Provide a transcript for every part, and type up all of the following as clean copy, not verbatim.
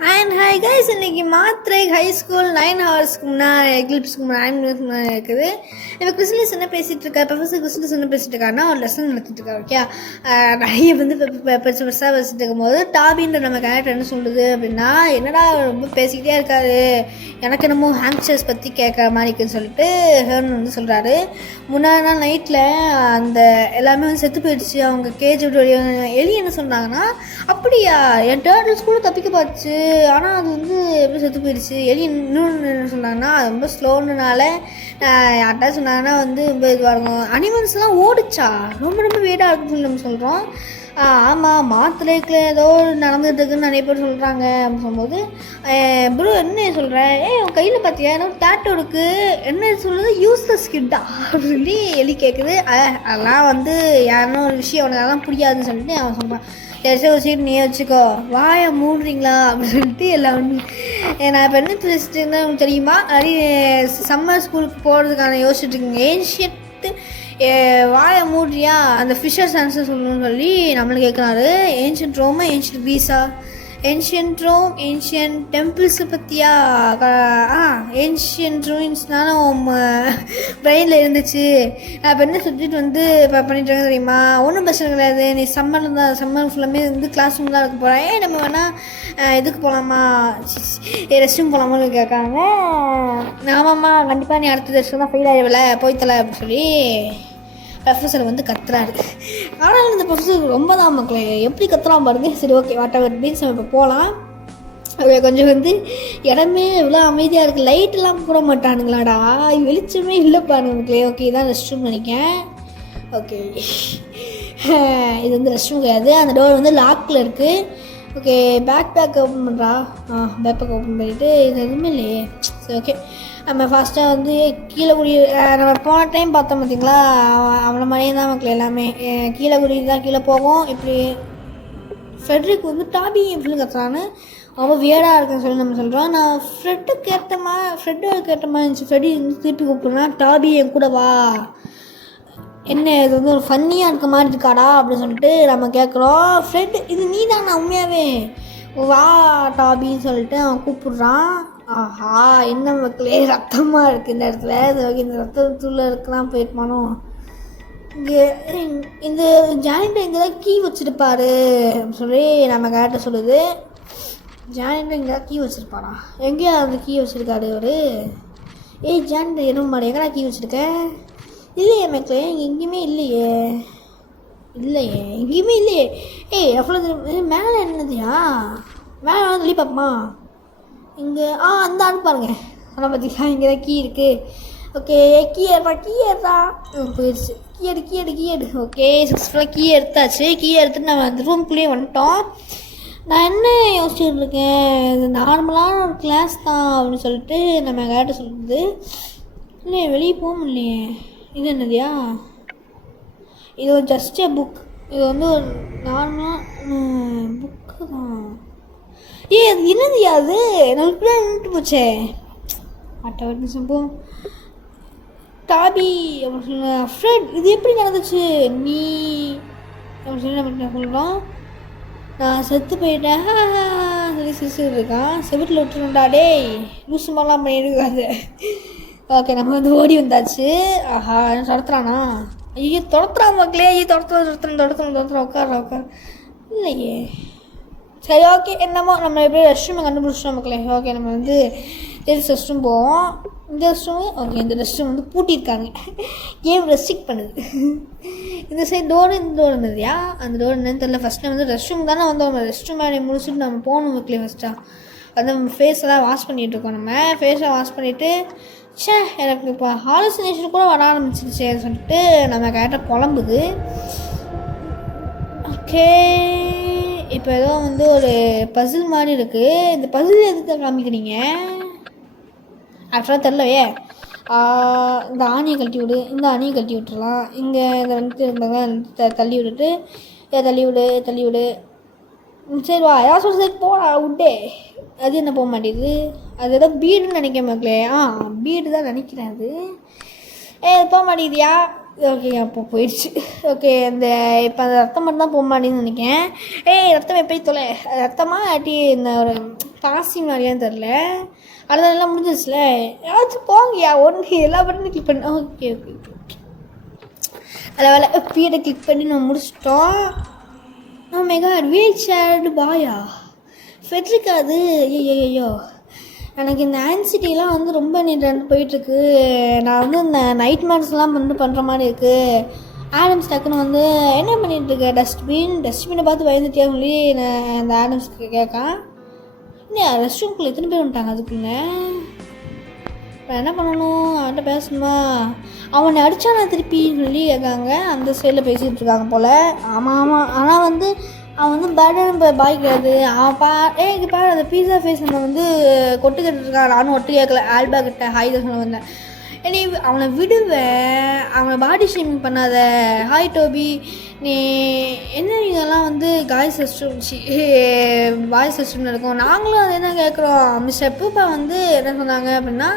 And hi guys, இன்னைக்கு மாத்திரை high school 9 ஹவர்ஸ்க்கு முன்னாடி எக்லிப்ஸ்க்கு 9 மினிட்ஸ் முன்னாடி இருக்குது. இப்போ கிறிஸ்லிஸ் என்ன பேசிகிட்டு இருக்கா, ப்ரொஃபஸர் கிறிஸ்லிஸ் என்ன பேசிட்டு இருக்காருன்னா ஒரு லெசன் நடத்திட்டு இருக்கா. ஓகே, நிறைய வந்து பெருசு பெருசாக பேசிட்டு இருக்கும்போது டாபின்ற நம்ம கேரக்டர் என்ன சொல்லுது அப்படின்னா, என்னடா ரொம்ப பேசிக்கிட்டே இருக்காரு, எனக்கு என்னமோ ஹாங்ஸ்டர்ஸ் பற்றி கேட்குற மாதிரி இருக்குன்னு சொல்லிட்டு ஹேர்ன் வந்து சொல்கிறாரு. முன்னாடி நாள் நைட்டில் அந்த எல்லாமே வந்து செத்து போயிடுச்சு, அவங்க கேஜ் விட்டு எலி என்ன சொல்கிறாங்கன்னா, அப்படியா என் டேர்ட்டில்ஸ் கூட தப்பிக்க பார்த்துச்சு, ஆனால் அது வந்து எப்படி செத்து போயிடுச்சு. எலி இன்னொன்று என்ன சொன்னாங்கன்னா, அது ரொம்ப ஸ்லோனுனால யார்ட்டா சொன்னாங்கன்னா வந்து ரொம்ப இதுவாக இருக்கும். அனிமல்ஸ்லாம் ஓடிச்சா ரொம்ப ரொம்ப வேடாக இருக்குன்னு சொல்லி நம்ம சொல்கிறோம். ஆமாம், மாத்திரைக்கில் ஏதோ நடந்துகிட்டு இருக்குன்னு நிறைய பேர் சொல்கிறாங்க அப்படின்னு சொல்லும்போது, ப்ரோ என்ன சொல்கிறேன், உன் கையில் பார்த்தியா ஏதோ டேட்டோ இருக்குது, என்ன சொல்கிறது, யூஸ்லெஸ் கிட்டா அப்படின்னு சொல்லி எலி கேட்குது. அதெல்லாம் வந்து யாருன்னா ஒரு விஷயம் அவனுக்கு அதெல்லாம் புரியாதுன்னு சொல்லிட்டு அவன் சொல்கிறான். ஒரு சீட் நீ வச்சுக்கோ, வாயை மூடுறீங்களா அப்படின்னு சொல்லிட்டு எல்லாம் நான் இப்போ என்ன பேசிட்டுன்னா தெரியுமா, நிறைய சம்மர் ஸ்கூலுக்கு போகிறதுக்கான யோசிச்சுட்டு இருக்கீங்க. ஏன்ஷியன்ட்டு வாயை மூடுறியா, அந்த ஃபிஷர்ஸ் ஆன்சர் சொல்லணும்னு சொல்லி நம்மளுக்கு கேட்குறாரு. ஏன்ஷியன்ட் ரோமா, ஏன்ஷியன்ட் கிரீஸா, ஏன்ஷியன்ட் ரோம், ஏன்ஷியன்ட் டெம்பிள்ஸை பற்றியா, ஏன்ஷியன்ட் ரூயின்ஸ்னால பிரெயினில் இருந்துச்சு. நான் இப்போ என்ன சப்ஜெக்ட் வந்து இப்போ பண்ணிட்டுருக்கேன் தெரியுமா, ஒன்றும் பிரச்சனை கிடையாது, நீ சம்மர் ஃபுல்லாமே வந்து கிளாஸ் ரூம் தான் இருக்க போகிறேன், நம்ம வேணால் இதுக்கு போகலாமா, ரெஸ்ட் ரூம் போகலாமான்னு கேட்காங்க. ஆமாம்மா கண்டிப்பாக நீ அடுத்த ரெஸ்ட் தான் ஃபெயில் ஆகிடல, போய்த்தலை அப்படின்னு சொல்லி ப்ரொஃபஸர் வந்து கத்துறாரு. ஆனால் இந்த ப்ரொஃபஸர் ரொம்ப தான் மக்களே எப்படி கத்துறான் பாருங்க. சரி, ஓகே, வாட் எவர் மீன்ஸ் நம்ம இப்போ போகலாம். கொஞ்சம் வந்து இடமே இவ்வளோ அமைதியாக இருக்குது, லைட்டெல்லாம் போட மாட்டானுங்களாடா, வெளிச்சமே இல்லை பாருங்க மக்களே. ஓகே, இதான் ரெஸ்ட் ரூம் நினைக்கிறேன். ஓகே, இது வந்து ரெஸ்ட் ரூம் கிடையாது, அந்த டோர் வந்து லாக்கில் இருக்குது. ஓகே, பேக் ஓப்பன் பண்ணுறா. பேக் ஓப்பன் பண்ணிவிட்டு இது எதுவுமே இல்லையே. சரி, ஓகே, நம்ம ஃபஸ்ட்டாக வந்து கீழே நம்ம போன டைம் பார்த்தோம் பார்த்திங்களா, அவனை மாதிரியே தான் மக்கள் எல்லாமே கீழே தான் கீழே போகும். இப்படி ஃப்ரெட்ரிக் வந்து டாபி எப்படி கத்துறான்னு ரொம்ப வியர்டாக இருக்குன்னு சொல்லி நம்ம சொல்கிறோம். நான் ஃப்ரெட்டுக்கு ஏற்ற மாதிரி இருந்துச்சு. ஃப்ரெடி வந்து திருப்பி கூப்பிட்றேன்னா, டாபி என் கூட வா, என்ன இது வந்து ஒரு ஃபன்னியாக இருக்க மாதிரி இருக்காடா அப்படின்னு சொல்லிட்டு நம்ம கேட்குறோம். ஃப்ரெட் இது நீ தான், நான் உண்மையாகவே வா டாபின்னு சொல்லிட்டு அவன் கூப்பிட்றான். ஆஹா, என்ன மக்களே ரத்தமாக இருக்குது இந்த இடத்துல. இந்த ரத்தத்துள்ள இருக்கலாம் போயிருப்பானோ. இங்கே இந்த ஜானிட்டர் இங்கே தான் கீ வச்சுருப்பாரு அப்படின்னு சொல்லி நம்ம கேரக்டர் சொல்லுது. ஜானிட்டர் இங்கே தான் கீ வச்சுருப்பாரா, எங்கேயா அந்த கீ வச்சுருக்காரு அவர். ஜானிட்டர் என்ன மாதிரி எங்கடா கீ வச்சுருக்கேன், இல்லையே மக்களே, இங்கே எங்கேயுமே இல்லையே எங்கேயுமே இல்லையே. எவ்வளோ மேலே என்னதுயா, மேலே சொல்லி பார்ப்போமா, இங்கே அந்த அனுப்பாருங்க ஆனால் பார்த்தீங்களா, இங்கே தான் கீ இருக்குது. ஓகே, கீ ஏறா போயிடுச்சு. கீ எடு. ஓகே, சக்ஸஸ்ஃபுல்லாக கீ எடுத்தாச்சு. கீ எடுத்துட்டு நம்ம அந்த ரூம்குள்ளேயே வந்துட்டோம். நான் என்ன யோசிச்சுட்டு இருக்கேன், இது நார்மலான ஒரு கிளாஸ் தான் அப்படின்னு சொல்லிட்டு நம்ம கேட்ட சொல்லுது. இல்லையே, வெளியே போக முடியலையே. இது என்னதுயா, இது ஒரு ஜஸ்ட் புக், இது வந்து ஒரு நார்மலாக புக்கு தான். அது என்னதுயா, அது நமக்கு நின்றுட்டு போச்சே. போ டாபி அப்படின்னு சொல்ல, ஃப்ரெட் இது எப்படி நடந்துச்சு நீ அப்படின்னு சொல்லி நம்ம சொல்கிறோம். நான் செத்து போயிட்டேன் சொல்லி சிரிச்சுட்டு இருக்கான். செவிட்டில் விட்டுருண்டா, டேய் லூசு மாதிரிலாம் பண்ணியிருக்காது. ஓகே, நம்ம வந்து ஓடி வந்தாச்சு. ஆஹா, துரத்துறானா, ஐயோ துரத்துறான் மக்களே, துரத்துறான் உட்கார இல்லையே. சரி, ஓகே, என்னமோ நம்ம எப்படியும் ரெஸ்ட் ரூமை கண்டுபிடிச்சிட்டோம் மக்களே. ஓகே, நம்ம வந்து ரெஸ்ட் ரூம் போவோம். இந்த ரெஸ்ட் ரூமு ஓகே, இந்த ரெஸ்ட் ரூம் வந்து பூட்டியிருக்காங்க, கேம் ரெஸ்ட்ரிக்ட் பண்ணுது. இந்த சைடு டோர், இந்த டோர் இருந்ததுயா, அந்த டோர் என்னன்னு தெரியல. ஃபஸ்ட்டு நம்ம வந்து ரெஸ்ட் ரூம் தானே வந்தோம், ரெஸ்ட் ரூம் வேலையை முடிச்சுட்டு நம்ம போகணும் மக்களே. ஃபஸ்ட்டாக வந்து நம்ம ஃபேஸெல்லாம் வாஷ் பண்ணிகிட்ருக்கோம். நம்ம ஃபேஸை வாஷ் பண்ணிவிட்டு, எனக்கு இப்போ ஹாலுசினேஷன் கூட வர ஆரம்பிச்சிருச்சேன்னு சொல்லிட்டு நம்ம கேட்டால் புலம்புது. ஓகே, இப்போ ஏதோ வந்து ஒரு பசில் மாதிரி இருக்குது. இந்த பசில் எதுக்கு காமிக்கிறீங்க ஆக்சுவலாக தெரிலவே. இந்த ஆணியை கழட்டி விடு, இந்த ஆணியை கழட்டி விட்டுறலாம். இங்கே இந்த ரெண்டு தள்ளி விட்டுட்டு தள்ளி விடு. சரி வா, ஏதாவது சொல்கிறதுக்கு போடா விட்டே. அது என்ன போக மாட்டேங்குது, அது ஏதோ பீடுன்னு நினைக்க மக்களே. பீடு தான் நினைக்கிறேன் அது. போக மாட்டேங்குதியா, ஓகே அப்போ போயிடுச்சு. ஓகே, இந்த இப்போ அந்த ரத்தம் மட்டும் தான் போக மாட்டேங்குதுன்னு நினைக்கிறேன். ரத்தம் எப்படி தொலை, ரத்தமாக ஆட்டி இந்த ஒரு பாசி மாதிரியான்னு தெரில. அதெல்லாம் முடிஞ்சிச்சுல, ஏதாச்சும் போங்கயா ஒன்று எல்லா பட்டனும் கிளிக் பண்ண. ஓகே ஓகே ஓகே, அதில் வேலை பீடை கிளிக் பண்ணி நம்ம முடிச்சிட்டோம். மெகா வீல் சேர்டு பாயா ஃபெட்ரிக்கா அது. ஐயோ எனக்கு இந்த ஆன்சிட்டிலாம் வந்து ரொம்ப நீட்டு போயிட்டுருக்கு. நான் வந்து இந்த நைட் மேர்ஸ்லாம் வந்து பண்ணுற மாதிரி இருக்குது. ஆடம்ஸ் டக்குன்னு வந்து என்ன பண்ணிகிட்ருக்க, டஸ்ட்பினை பார்த்து பயந்துட்டியான்னு சொல்லி நான் அந்த ஆடம்ஸ்க்கு கேட்கான். இன்னும் ரெஸ்ட் ரூம்குள்ளே எத்தனை பேர் வந்துட்டாங்க அதுக்குள்ளே. இப்போ என்ன பண்ணணும், அவன்கிட்ட பேசணுமா, அவனை அடித்தா நான் திருப்பின்னு சொல்லி கேட்காங்க. அந்த சைடில் பேசிகிட்டு இருக்காங்க போல். ஆமாம், ஆனால் வந்து அவன் வந்து பேடான பாய் கிடையாது. அவன் இங்கே பாரு அந்த பீஸா ஃபேஸ் நம்ம வந்து கொட்டுக்கிட்டு இருக்கான். நானும் ஒட்டு கேட்கல, ஆல்பா கிட்ட ஹாய் தான் சொல்ல வந்தேன். நீ அவனை விடுவேன், அவனை பாடி ஷேமிங் பண்ணாத. ஹாய் டோபி, நீ என்ன இதெல்லாம் வந்து பாய்ஸ் ரெஸ்ட் ரூம் இருக்கும். நாங்களும் அதை தான் கேட்குறோம். மிஸ்டர் பூப்பா வந்து என்ன சொன்னாங்க அப்படின்னா,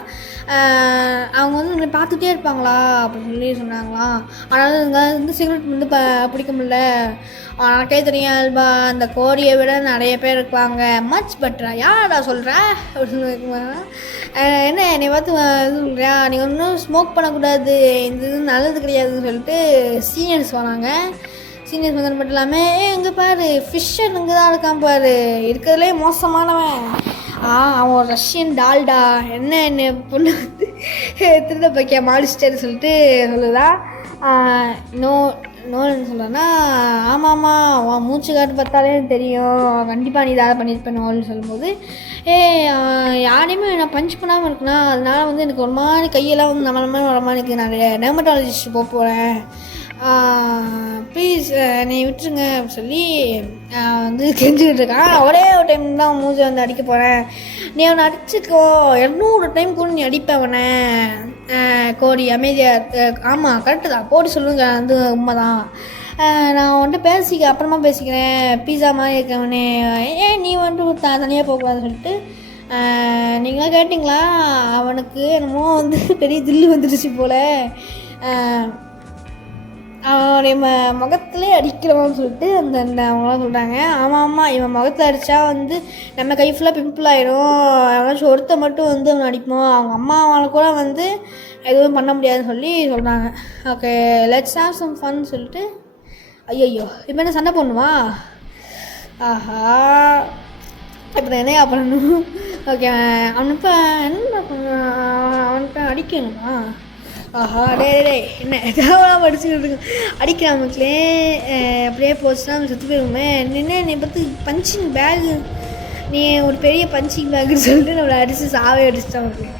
அவங்க வந்து பார்த்துட்டே இருப்பாங்களா அப்படின்னு சொல்லி சொன்னாங்களாம். அதனால் இங்கே வந்து சிகரெட் வந்து பிடிக்க முடியல. உனக்கே தெரியும் அல்பா, அந்த கோடியை விட நிறைய பேர் இருப்பாங்க, மச் பெட்டரா. யாரா சொல்கிறேன் அப்படின்னு என்ன என்னை பார்த்து இது சொல்கிறியா, நீ ஒன்றும் ஸ்மோக் பண்ணக்கூடாது, இந்த இது நல்லது கிடையாதுன்னு சொல்லிட்டு சீனியர்ஸ் வராங்க. சீனியர்ஸ் வந்தது மட்டும் இல்லாமல் எங்கே பாரு ஃபிஷ்ஷர் இங்கே தான் இருக்கான் பாரு, இருக்கிறதுலே மோசமானவன். அவன் ரஷ்யன் டால்டா என்ன பொண்ணு வந்து திருட பைக்கியா மாடிச்சிட்டேன்னு சொல்லிட்டு சொல்லுதா. நோன்னு சொல்கிறேன்னா, ஆமாம்மா உன் மூச்சு காட்டு பார்த்தாலே தெரியும், கண்டிப்பாக நீ இதாக பண்ணியிருப்பேனோன்னு சொல்லும்போது, யாரையுமே நான் பஞ்ச் பண்ணாமல் இருக்குன்னா அதனால் வந்து எனக்கு ஒரு மாதிரி கையெல்லாம் வந்து நம்மள வர மாதிரி இருக்குது. நான் டெர்மட்டாலஜிஸ்ட் போகிறேன், ப்ளீஸ் என்னை விட்டுருங்க அப்படின்னு சொல்லி வந்து கெஞ்சிக்கிட்டு இருக்கான். ஒரே ஒரு டைம் தான் மூஞ்சை வந்து அடிக்க போகிறேன், நீ அவனை அடிச்சுக்கோ, 200 டைம் கூட நீ அடிப்ப அவனை. கோடி அமைதியாக, ஆமாம் கரெக்டு தான், கோடி சொல்லுங்க, வந்து உண்மை தான், நான் வந்துட்டு அப்புறமா பேசிக்கிறேன், பீஸா மாதிரி இருக்கவனே, நீ வந்துட்டு தனியாக போகக்கூடாதுன்னு சொல்லிட்டு. நீங்களாம் கேட்டிங்களா, அவனுக்கு என்னமோ வந்து பெரிய தில்லு வந்துடுச்சு போல், அவனுடைய முகத்திலே அடிக்கிறவன்னு சொல்லிட்டு அந்த அவங்களாம் சொல்கிறாங்க. ஆமாம், இவன் முகத்தில் அடித்தா வந்து நம்ம கை ஃபுல்லாக பிம்பிள் ஆகிடும், அவனாச்சும் ஒருத்த மட்டும் வந்து அவனை அடிப்போம், அவங்க அம்மாவால் கூட வந்து எதுவும் பண்ண முடியாதுன்னு சொல்லி சொல்கிறாங்க. Okay let's have some fun சொல்லிட்டு. ஐயோ இப்போ என்ன சண்டை பண்ணுவா, ஆஹா இப்போ நான் என்னையா பண்ணணும். ஓகே அவனுப்ப என்ன அவனுக்கு அடிக்கணுமா, ஆஹா டே என்ன எதாவது படிச்சுக்கிட்டு இருக்கோம், அடிக்கிறான் மக்களே. அப்படியே போச்சுன்னா நம்ம செத்து போயிடுவோமே. நின்று என்னை பார்த்து பஞ்சிங் பேகு, நீ ஒரு பெரிய பஞ்சிங் பேக்குன்னு சொல்லிட்டு நம்மளை அடித்து சாவே அடிச்சிட்டான் மக்களே.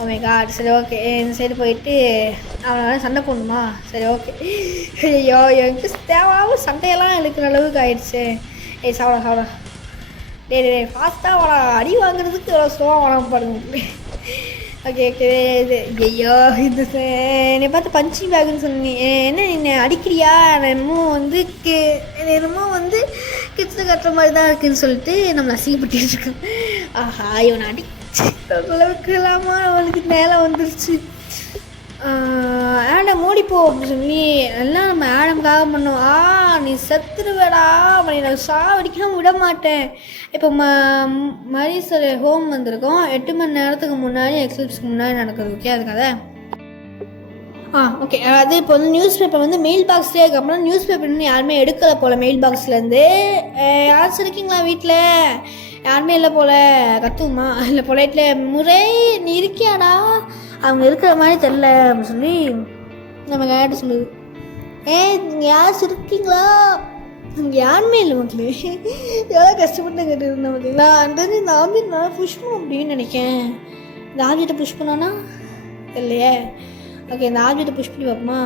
ஓமே காட். சரி ஓகே, இந்த சைடு போயிட்டு அவனால் சண்டை போடணுமா, சரி ஓகே. ஐயோ எனக்கு தேவையாமல் சண்டையெல்லாம் இழுக்கிற அளவுக்கு ஆயிடுச்சு. சாப்பிடா டே ஃபாஸ்ட்டாக வர, அடி வாங்குறதுக்கு எவ்வளோ ஸ்லோவாக வராமல் பாருங்க. ஓகே ஓகே இது ஐயோ இது என்னை பார்த்து பஞ்சிங் பேக்குன்னு சொன்னீங்க, என்ன என்னை அடிக்கிறியா, என்னமோ வந்து என்னமோ வந்து கிச்சனை கட்டுற மாதிரி தான் இருக்குதுன்னு சொல்லிட்டு நம்மளை அசிங்கப்பட்டு இருக்கோம். ஆஹா இவனை அடிச்சு அளவுக்கு இல்லாமல் அவனுக்கு நேரம் வந்துருச்சு. ஆடம் ஓடிப்போ அப்படின்னு சொல்லி எல்லாம் நம்ம ஆடம்காக பண்ணோம். நீ செத்துருவேடா, அவனை நான் சாவடிக்காமல் விட மாட்டேன். இப்போ மரிசோட ஹோம் வந்திருக்கோம், 8 மணி நேரத்துக்கு முன்னாடி எக்லிப்ஸ்க்கு முன்னாடி நடக்குது. ஓகே அதுக்காக ஓகே. அது இப்போ வந்து நியூஸ் பேப்பர் வந்து மெயில் பாக்ஸ்லேயே அதுக்கப்புறம் நியூஸ் பேப்பர் இன்னும் யாருமே எடுக்கலை போல் மெயில் பாக்ஸ்லேருந்து. யாராச்சும் இருக்கீங்களா வீட்டில், யாருமே இல்லை போல், கத்துமா இல்லை பொலைட்டில் முறை நீ இருக்கியாடா, அவங்க இருக்கிற மாதிரி தெரில அப்படின்னு சொல்லி நம்ம கேட்டு சொல்லுது. நீங்கள் யாராச்சும் இருக்கீங்களா, இங்கே யாருமே இல்லை மக்களே. எவ்வளோ கஷ்டப்பட்டு கேட்டு இருந்தேன் பார்த்தீங்களா. அன்றது இந்த ஆப்ஜெக்ட் நல்லா புஷ் பண்ண அப்படின்னு நினைக்கேன். இந்த ஆப்ஜெக்டை புஷ் பண்ணானா இல்லையே. ஓகே இந்த ஆப்ஜெக்டை புஷ் பண்ணி பார்ப்போமா,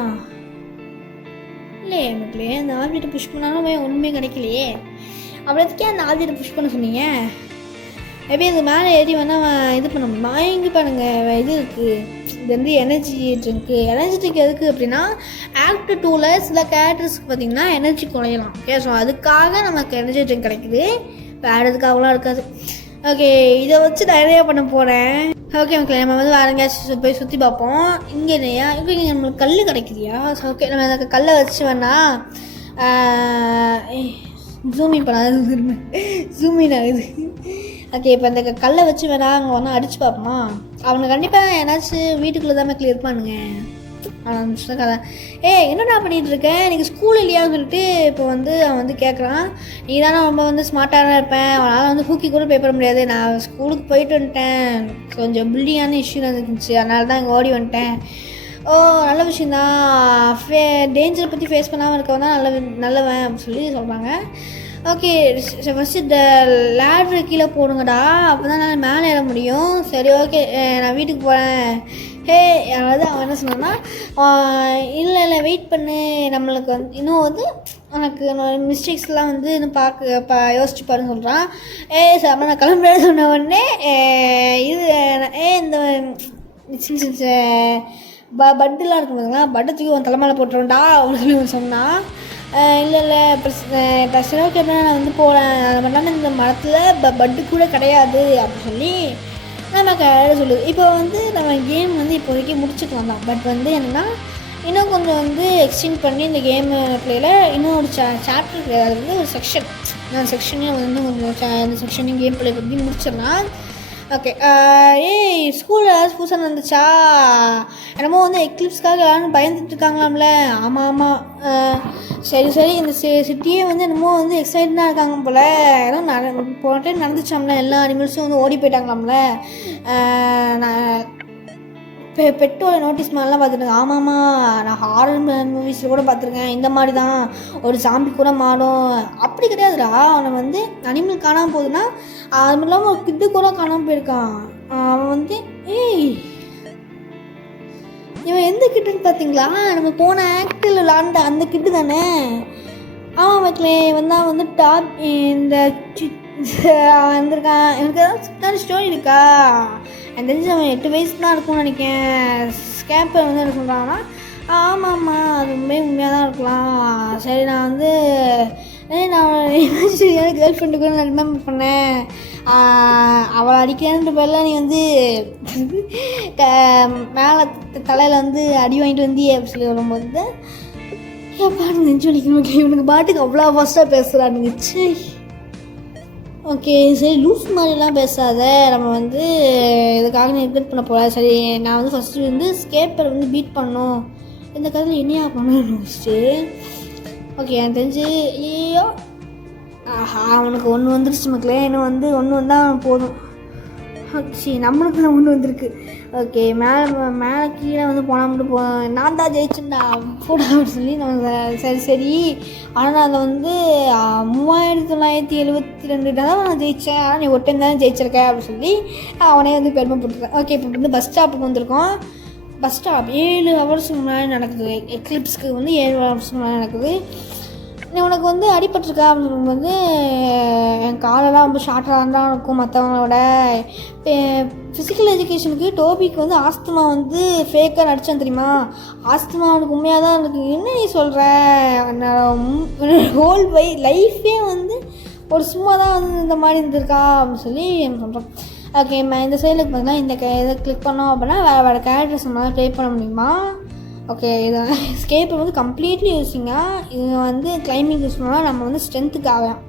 இல்லையே மக்களே. இந்த ஆப்ஜெக்டை புஷ் பண்ணாலும் ஒன்றுமே கிடைக்கலையே. அவ்வளோத்துக்கே அந்த ஆப்ஜெக்டை புஷ் பண்ண சொன்னீங்க. மேபி அது மேலே ஏறி வேணால் இது பண்ண முடியுமா. இங்கே பாருங்க இது இருக்குது, இது வந்து எனர்ஜி ட்ரிங்க்கு. எனர்ஜி ட்ரிங்க் எதுக்கு அப்படின்னா ஆக்ட் 2ல் சில கேரக்டர்ஸ்க்கு பார்த்திங்கன்னா எனர்ஜி குறையலாம். ஓகே ஸோ அதுக்காக நமக்கு எனர்ஜி ட்ரிங்க் கிடைக்குது, வேறு எதுக்காகலாம் இருக்காது. ஓகே இதை வச்சு நிறையா பண்ண போகிறேன். ஓகே ஓகே நம்ம வந்து வேறு எங்கேயாச்சும் போய் சுற்றி பார்ப்போம். இங்கே இல்லையா, இப்போ இங்கே நம்மளுக்கு கல் கிடைக்குதியா. ஸோ ஓகே நம்ம அந்த கல்லை வச்சு வேணால் ஜூமின் பண்ணாது, ஜூமின் ஆகுது. ஓகே, இப்போ இந்த கல்லை வச்சு வேணா அங்கே ஒன்றா அடிச்சு பார்ப்போமா? அவனுக்கு கண்டிப்பாக ஏன்னாச்சும் வீட்டுக்குள்ளே தான் கிளியர் இருப்பானுங்க. கதை என்னடா பண்ணிகிட்டு இருக்கேன், எனக்கு ஸ்கூல் இல்லையான்னு சொல்லிட்டு இப்போ வந்து அவன் வந்து கேட்குறான். நீ தானே ரொம்ப வந்து ஸ்மார்ட்டாக தான் இருப்பேன், அவனால் வந்து ஹூக்கி கூட பேப்பர் முடியாது, நான் ஸ்கூலுக்கு போயிட்டு வந்துட்டேன், கொஞ்சம் பில்டிங்கான இஷ்யூ இருந்துச்சு, அதனால தான் இங்கே ஓடி வந்துட்டேன். ஓ நல்ல விஷயந்தான், டேஞ்சரை பற்றி ஃபேஸ் பண்ணாமல் இருக்கவன் தான் நல்லவன் அப்படின்னு சொல்லி சொல்கிறாங்க. ஓகே, ஃபஸ்ட்டு இந்த லேட்ரு கீழே போடுங்கடா, அப்போ தான் நான் மேலே ஏற முடியும். சரி ஓகே, நான் வீட்டுக்கு போகிறேன். அதாவது அவன் என்ன சொன்னான்னா, இல்லை வெயிட் பண்ணு, நம்மளுக்கு வந்து இன்னும் வந்து உனக்கு மிஸ்டேக்ஸ்லாம் வந்து இன்னும் யோசிச்சு பாருன்னு சொல்கிறான். சார் நான் கிளம்புறேன்னு சொன்ன உடனே இது இந்த சின்ன பட்டுலாம் இருக்கும் பார்த்தீங்களா, பட்டை தூக்கி உன் தலைமையில போட்டுருவோம்டா அப்படின்னு சொல்லி சொன்னான். இல்லை சரி ஓகே நான் வந்து போகிறேன், அது மட்டும் இந்த மரத்தில் பட்டு கூட கிடையாது அப்படின்னு சொல்லி நம்ம சொல்லுது. இப்போ வந்து நம்ம கேம் வந்து இப்போதைக்கு முடிச்சுக்கலாம் தான். பட் வந்து என்னென்னா இன்னும் கொஞ்சம் வந்து எக்ஸ்டெண்ட் பண்ணி இந்த கேம் பிளேயில் இன்னும் ஒரு சாப்டர் கிடையாது, அது வந்து ஒரு செக்ஷன், நான் செக்ஷனே வந்து கொஞ்சம் இந்த செக்ஷனையும் கேம் பிளே பற்றி முடிச்சிடலாம். ஓகே, ஸ்கூலில் புதுசாக நடந்துச்சா, என்னமோ வந்து எக்லிப்ஸ்க்காக எல்லாரும் பயந்துட்டு இருக்காங்களாம்ல. ஆமாம், சரி இந்த சிட்டியே வந்து என்னமோ வந்து எக்ஸைட்டாக இருக்காங்க போல், ஏதோ போன டைம் நடந்துச்சாம்ல, எல்லா அனிமல்ஸும் வந்து ஓடி போயிட்டாங்களாம்ல. நான் பெட்டோட நோட்டீஸ் மாதிரிலாம் பார்த்துருக்கேன். ஆமாம்மா, நான் ஹாரர் மூவிஸில் கூட பார்த்துருக்கேன், இந்த மாதிரி தான் ஒரு ஜாம்பி கூட மாடும். அப்படி கிடையாதுடா, அவனை வந்து அனிமல் காணாமல் போகுதுன்னா அது மட்டும் இல்லாமல் ஒரு கிட்டு கூட காணாமல் போயிருக்கான். அவன் வந்து இவன் எந்த கிட்டுன்னு பார்த்தீங்களா, நம்ம போன ஆக்டில் விளாண்ட அந்த கிட்டு தானே. ஆமாம் மக்களே, வந்தால் வந்து டாப் இந்த வந்திருக்கான். எனக்கு ஏதாவது ஸ்டோரி இருக்கா, எனக்கு தெரிஞ்சு அவன் 8 வயசு தான் இருக்கும்னு நினைக்கிறேன். ஸ்கேப்பர் வந்து என்ன சொல்கிறாங்கன்னா, ஆமாம்மா அது உண்மையாக தான் இருக்கலாம். சரி நான் வந்து நான் கேர்ள் ஃப்ரெண்டு கூட நான் ரிமெம்பர் பண்ணேன், அவளை அடிக்கிறேன்ற பேரில் நீ வந்து மேலே தலையில் வந்து அடி வாங்கிட்டு வந்தியே அப்படி சொல்லி வரும்போது பாட்டு நெஞ்சு வலிக்கணும். இவனுக்கு பாட்டுக்கு அவ்வளோ ஃபாஸ்ட்டாக பேசுகிறானுங்க. சரி ஓகே, சரி லூஸ் மாதிரிலாம் பேசாத, நம்ம வந்து இதுக்காக நீ ரிப்பீட் பண்ண போகிற. சரி நான் வந்து ஃபஸ்ட்டு வந்து ஸ்கேப்பரை வந்து பீட் பண்ணணும், இந்த கதையில் என்னையா பண்ணணும்னு வச்சுட்டு. ஓகே, எனக்கு தெரிஞ்சு ஐயோ அவனுக்கு ஒன்று வந்துருச்சு மக்களே, இன்னும் வந்து ஒன்று வந்தால் போதும். ஓகே, நம்மளுக்கு தான் ஒன்று வந்திருக்கு. ஓகே, மேலே கீழே வந்து போனால் மட்டும் நான் தான் ஜெயிச்சேன்டா போடா அப்படின்னு சொல்லி நம்ம சரி ஆனால் அதில் வந்து 3972 தான் நான் ஜெயித்தேன், ஆனால் நீ ஒரு டைம் தானே ஜெயிச்சிருக்க அப்படின்னு சொல்லி அவனே வந்து பெருமைப்பட்டுருக்கேன். ஓகே, இப்போ வந்து பஸ் ஸ்டாப்புக்கு வந்திருக்கோம். பஸ் ஸ்டாப் 7 ஹவர்ஸுக்கு முன்னாடி நடக்குது, எக்லிப்ஸ்க்கு வந்து 7 ஹவர்ஸுக்கு முன்னாடி நடக்குது. உனக்கு வந்து அடிபட்டிருக்கா அப்படின்னு வந்து என் காலெல்லாம் ரொம்ப ஷார்ட்டாக தான் இருக்கும் மற்றவங்களோட. ஃபிசிக்கல் எஜுகேஷனுக்கு டோபிக்கு வந்து ஆஸ்துமா வந்து ஃபேக்காக நடித்தான் தெரியுமா, ஆஸ்துமா அவனுக்கு உண்மையாக தான் இருக்குது. என்ன நீ சொல்கிற, ஹோல் லைஃபே வந்து ஒரு சும்மா தான் வந்து இந்த மாதிரி இருந்திருக்கா அப்படின்னு சொல்லி சொல்கிறோம். ஓகே, இந்த சைடில் பார்த்தீங்கன்னா இந்த இதை கிளிக் பண்ணோம் அப்படின்னா வேறு கேரக்டர்ஸ் நம்மளால் ப்ளே பண்ண முடியுமா. ஓகே, இது ஸ்கேப்பை வந்து கம்ப்ளீட்லி யூஸிங்காக இது வந்து கிளைம்பிங் யூஸ் பண்ணால் நம்ம வந்து ஸ்ட்ரென்த்துக்கு ஆகலாம்.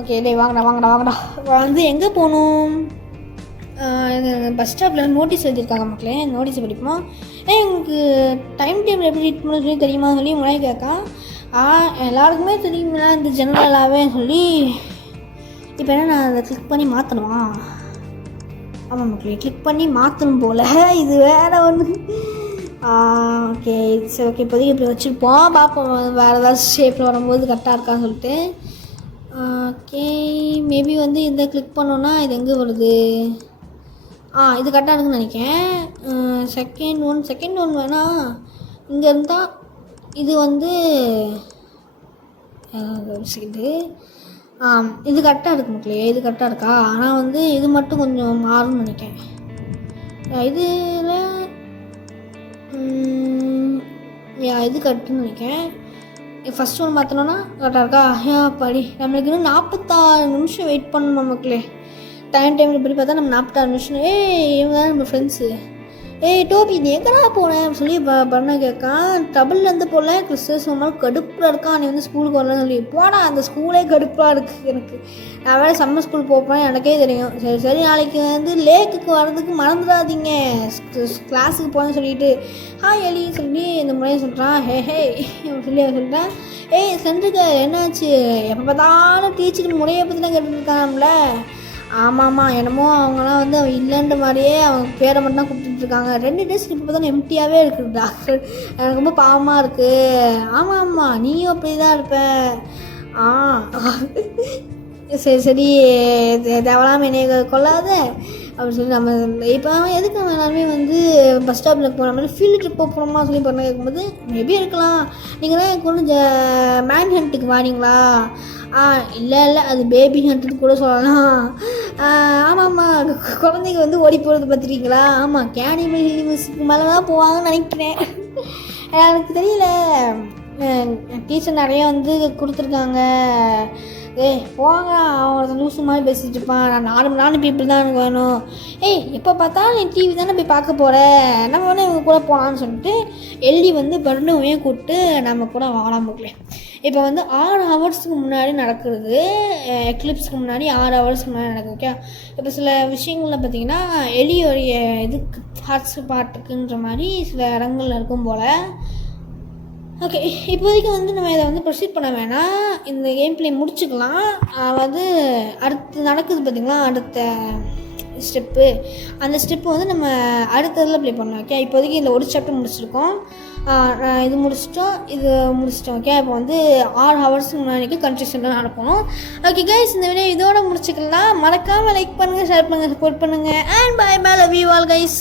ஓகே வாங்கடா வந்து எங்கே போகணும், பஸ் ஸ்டாப்பில் நோட்டீஸ் எழுதியிருக்காங்க மக்களே, நோட்டீஸை படிப்போம். உங்களுக்கு டைம் டேபிள் எப்படி ரீட் பண்ண சொல்லி தெரியுமா சொல்லி முன்னாடி கேட்கா. எல்லாருக்குமே தெரியுமா இந்த ஜெனரலாகவே சொல்லி. இப்போ என்ன நான் அதை கிளிக் பண்ணி மாற்றணுமா, ஆமாம் மக்களே கிளிக் பண்ணி மாற்றணும் போல், இது வேறு ஒன்று. ஓகே சரி ஓகே, இப்போதைக்கு இப்படி வச்சுருப்போம், பார்ப்போம் வேறு ஏதாவது ஷேப்பில் வரும்போது கரெக்டாக இருக்கான்னு சொல்லிட்டு. ஓகே, மேபி வந்து இந்த கிளிக் பண்ணோன்னா இது எங்கே வருது, இது கரெக்டாக இருக்குன்னு நினைக்கிறேன். செகண்ட் ஒன் வேணால் இங்கே இருந்தால் இது வந்து இது கரெக்டாக இருக்கு மக்களே, இது கரெக்டாக இருக்கா, ஆனால் வந்து இது மட்டும் கொஞ்சம் மாறும்னு நினைக்கிறேன். இதில் இது கரெக்டுன்னு நினைக்கிறேன். ஃபஸ்ட் ஒன்று மாற்றினோன்னா கரெக்டாக இருக்கா. படி நம்மளுக்கு இன்னும் 46 நிமிஷம் வெயிட் பண்ணணும் மக்களே. டைம் படி பார்த்தா நம்ம 46 நிமிஷம். இவங்க தான் நம்ம ஃப்ரெண்ட்ஸு. ஏய் டோபி நீ எங்கடா போனேன் சொல்லி பண்ண கேட்கான். டபுள்லேருந்து போடல கிறிஸ்டஸ் சொன்னால் கடுப்பாக இருக்கான். நீ வந்து ஸ்கூலுக்கு வரலன்னு சொல்லி போனா அந்த ஸ்கூலே கடுப்பாக இருக்குது எனக்கு. நான் வேறு சம்மர் ஸ்கூல் போகிறேன் எனக்கே தெரியும். சரி சரி நாளைக்கு வந்து லேக்குக்கு வர்றதுக்கு மறந்துடாதீங்க கிளாஸுக்கு போகிறேன்னு சொல்லிட்டு ஹாய் எலி சொல்லி இந்த முறையை சொல்கிறான். ஹே சொல்லி சொல்லிட்டேன். ஏய் சென்றுக்க என்னாச்சு எப்போ பார்த்தாலும் டீச்சர் முறையை பற்றி தான் கேட்டுருக்காங்கல்ல. ஆமாம்மா என்னமோ அவங்களாம் வந்து அவன் இல்லைன்ற மாதிரியே அவங்க பேரை மட்டும் தான் கூப்பிட்டுருக்காங்க. 2 டேஸ் இப்போ தான் எம்டியாகவே இருக்குது டாக்டர். எனக்கு ரொம்ப பாவமாக இருக்குது. ஆமாம்மா நீயும் அப்படி தான் இருப்ப. சரி தேவலாம் என்னைய கொள்ளாத அப்படின்னு சொல்லி நம்ம இப்போ அவன் எதுக்கு நம்ம எல்லாருமே வந்து பஸ் ஸ்டாப்பில் போகிற மாதிரி ஃபீல்டு ட்ரிப் போகிறோமா சொல்லி பண்ண கேட்கும்போது மேபி இருக்கலாம். நீங்கள் தான் எனக்கு கொஞ்சம் மேன் ஹண்ட்டுக்கு வாரீங்களா? இல்லை அது பேபி ஹண்ட்டுக்கு கூட சொல்லலாம். ஆமாம்மா குழந்தைங்க வந்து ஓடி போகிறது பார்த்துருக்கீங்களா? ஆமாம் கேனிமல் யூனிவர்ஸுக்கு மேலே தான் போவாங்கன்னு நினைக்கிறேன். எனக்கு தெரியல டீச்சர் நிறையா வந்து கொடுத்துருக்காங்க. ஏய் போங்க அவன் லூசு மாதிரி பேசிகிட்டு இருப்பான். நார்மலான பீப்புள் தான் எனக்கு வேணும். ஏய் எப்போ பார்த்தாலும் நீ டிவி தானே போய் பார்க்க போகிற நம்ம வேணால் இவங்க கூட போகலான்னு சொல்லிட்டு எல்லி வந்து பர்னுவையும் கூப்பிட்டு நம்ம கூட வாழாம போகல. இப்போ வந்து 6 ஹவர்ஸ்க்கு முன்னாடி நடக்கிறது. எக்லிப்ஸ்க்கு முன்னாடி 6 ஹவர்ஸ்க்கு முன்னாடி நடக்குது. ஓகே இப்போ சில விஷயங்களில் பார்த்திங்கன்னா எலியோடைய இதுக்கு ஹார்ட்ஸ் பாட்டுக்குன்ற மாதிரி சில இடங்கள்ல இருக்கும் போல். ஓகே இப்போதைக்கு வந்து நம்ம இதை வந்து ப்ரொசீட் பண்ண வேணாம். இந்த கேம் பிளே முடிச்சுக்கலாம். வந்து அடுத்து நடக்குது பார்த்திங்களா அடுத்த ஸ்டெப்பு. அந்த ஸ்டெப்பு வந்து நம்ம அடுத்ததில் ப்ளே பண்ணலாம். ஓகே இப்போதைக்கு இந்த ஒரு சாப்டர் முடிச்சிருக்கோம். இது முடிச்சிட்டோம். ஓகே இப்போ வந்து 6 ஹவர்ஸ்க்கு முன்னாடிக்கு கன்ஸ்ட்ரக்ஷன் நடக்கணும். ஓகே கைஸ் இந்த வீடியோ இதோட முடிச்சுக்கலாம். மறக்காமல் லைக் பண்ணுங்கள், ஷேர் பண்ணுங்கள், சப்போர்ட் பண்ணுங்கள். And bye bye love you all guys.